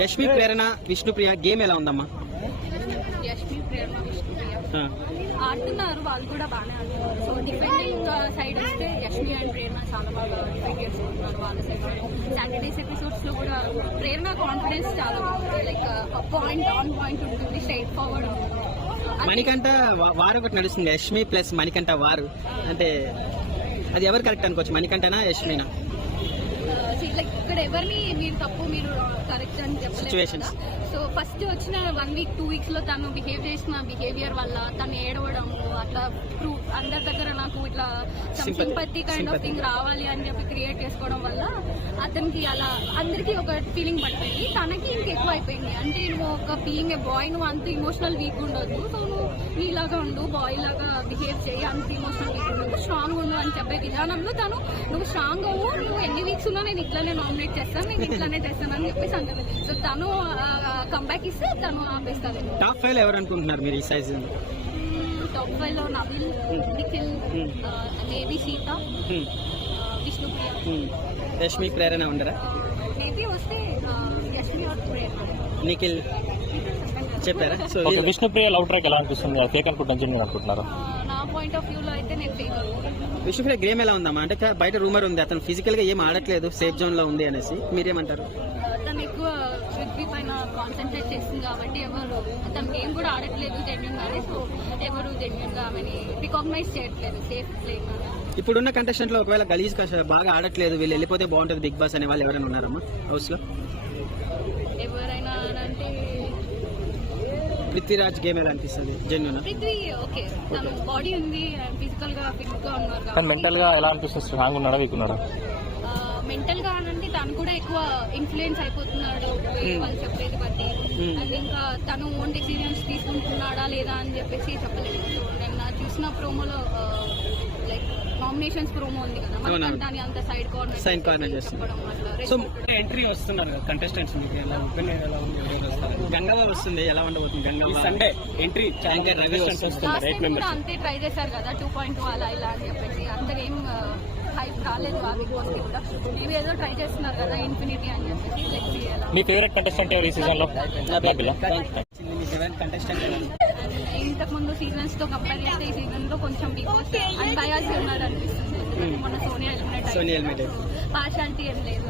యష్మి ప్రేరణ Vishnupriya game ఎలా ఉందమ్మా? యష్మి ప్రేరణ విష్ణుప్రియ ఆడుతున్నారు, వాళ్ళు కూడా బాగానే ఆడుతున్నారు. సో డిఫెండింగ్ సైడ్ వస్తే యష్మి అండ్ ప్రేరణ చాలా బాగా డిఫెండ్ చేసుకుంటున్నారు వాళ్ళ సైడ్. సాటర్డేస్ ఎపిసోడ్స్ లో కూడా ప్రేరణ కాన్ఫిడెన్స్ చాలా బాగుంటుంది, లైక్ పాయింట్ ఆన్ పాయింట్ ఉంటుంది, స్ట్రైట్ ఫార్వర్డ్ ఉంటుంది. మణికంఠ వారు ఒకటి నడుస్తుంది, యష్మి ప్లస్ మణికంఠ వారు అంటే అది ఎవరు కరెక్ట్ అనుకోవచ్చు, మణికంఠనా యష్మినా? లైక్ ఇక్కడ ఎవరిని మీరు తప్పు మీరు కరెక్ట్ అని చెప్పలేదు కదా. సో ఫస్ట్ వచ్చిన 1 week 2 weeks లో తను బిహేవ్ చేసిన బిహేవియర్ వల్ల తను ఏడవడం అట్లా అందరి దగ్గర నాకు ఇట్లా సింపతి కైండ్ ఆఫ్ థింగ్ రావాలి అని చెప్పి క్రియేట్ చేసుకోవడం వల్ల అతనికి అలా అందరికీ ఒక ఫీలింగ్ పడిపోయింది, తనకి ఇంకెక్కువ అయిపోయింది. అంటే నువ్వు ఒక బీయింగ్ ఏ బాయ్ నువ్వు అంత ఇమోషనల్ వీక్ ఉండదు, సో నువ్వు నీలాగా ఉండు, బాయ్ లాగా బిహేవ్ చేయి, అంత ఇమోషనల్ వీక్ ఉండదు, స్ట్రాంగ్ ఉండు అని చెప్పే విధానంలో తను నువ్వు స్ట్రాంగ్ అవ్వు, నువ్వు ఎన్ని వీక్స్ ఉన్నా నేను ఇట్లానే నామినేట్ చేస్తాను, నేను ఇట్లానే చేస్తాను అని చెప్పేసి అంటారు. సో తను కంబ్యాక్ ఇస్తే తను ఆపేస్తారు. టాప్ 5 ఎవరు అనుకుంటున్నారు మీరు ఈ సీజన్? టాప్ 5 లో నవీల్, నిఖిల్, మేబీ సీత, విష్ణుప్రియ, యష్మి ప్రేరణ ఉండరా? మేబీ వస్తే యష్మి ఆర్ ప్రేరణ. నిఖిల్ చెప్పారా? సో విష్ణుప్రియ లవ్ ట్రాక్ ఎలా అనిపిస్తుంది? ఫేక్ అనుకుంటున్నాను అనుకుంటున్నారా? నా పాయింట్ ఆఫ్ వ్యూ లో అయితే నేను ఫేవర్. విష్ణుప్రియ గేమ్ ఎలా ఉందమ్మా? అంటే బయట రూమర్ ఉంది అతను ఫిజికల్ గా ఏం ఆడట్లేదు, సేఫ్ జోన్ లో ఉంది అనేసి, మీరేమంటారు? తను ఎక్కువ పృథ్వీ పైన కాన్సన్ట్రేట్ చేస్తుంది కాబట్టి ఎవరు తన గేమ్ కూడా ఆడట్లేదు జెన్యున్ గానే. సో ఎవరు జెన్యున్ గా ఆమెని రికగ్నైజ్ చేయట్లేదు సేఫ్ ప్లేయింగ్. ఇప్పుడున్న కంటెస్టెంట్ లో ఒకవేళ గలీజ్ బాగా ఆడట్లేదు, వీళ్ళు వెళ్ళిపోతే బాగుంటుంది బిగ్ బాస్ అనే వాళ్ళు ఎవరైనా ఉన్నారమ్మా హౌస్ లో? ఎవరైనా అంటే పృథ్వీరాజ్ గేమ్ ఎలా అనిపిస్తుంది? జెన్యున్ పృథ్వీ ఓకే, తను బాడీ ఉంది, ఫిజికల్ గా ఫిట్ గా ఉన్నారు కానీ మెంటల్ గా ఎలా అనిపిస్తుంది? స్ట్రాంగ్ ఉన్నాడా వీక్ ఉన్నాడా? మెంటల్ గా అంటే తను కూడా ఎక్కువ ఇన్ఫ్లుయెన్స్ అయిపోతున్నాడు వాళ్ళు చెప్పేది బట్టి. అండ్ ఇంకా తను ఓన్ డెసిజన్స్ తీసుకుంటున్నాడా లేదా అని చెప్పేసి చెప్పలేదు. సో నేను చూసిన ప్రోమోలో లైక్ నామినేషన్స్ ప్రోమో ఉంది కదా, మనకంటాని అంత సైడ్ కార్నర్ చెప్పడం అట్లా. సో ఎంట్రీ వస్తున్నారు కంటెస్టెంట్స్, మీకు ఎలా గంగవ్వ వస్తుంది, ఎలా ఉండబోతుంది గంగవ్వ సండే ఎంట్రీ? అంతే ట్రై చేశారు కదా 2.2 అలా ఇలా అని చెప్పేసి, అంతేం హైప్ రాలేదు ఆ బిగ్ బాస్ కి కూడా. మీరు ఏదో ట్రై చేస్తున్నారు కదా ఇన్ఫినిటీ అని చెప్పేసి. లైక్ మీ ఫేవరెట్ కంటెస్టెంట్ ఎవరు ఈ సీజన్ లో? ఇంతకు ముందు సీజన్స్ తో కంపేర్ చేస్తే ఈ సీజన్ లో కొంచెం బిగ్ బాస్ అన్బయాస్ ఉన్నాడు అనిపిస్తుంది. మన సోనియా ఎలిమినేట్ పార్షాలిటీ ఏం లేదు.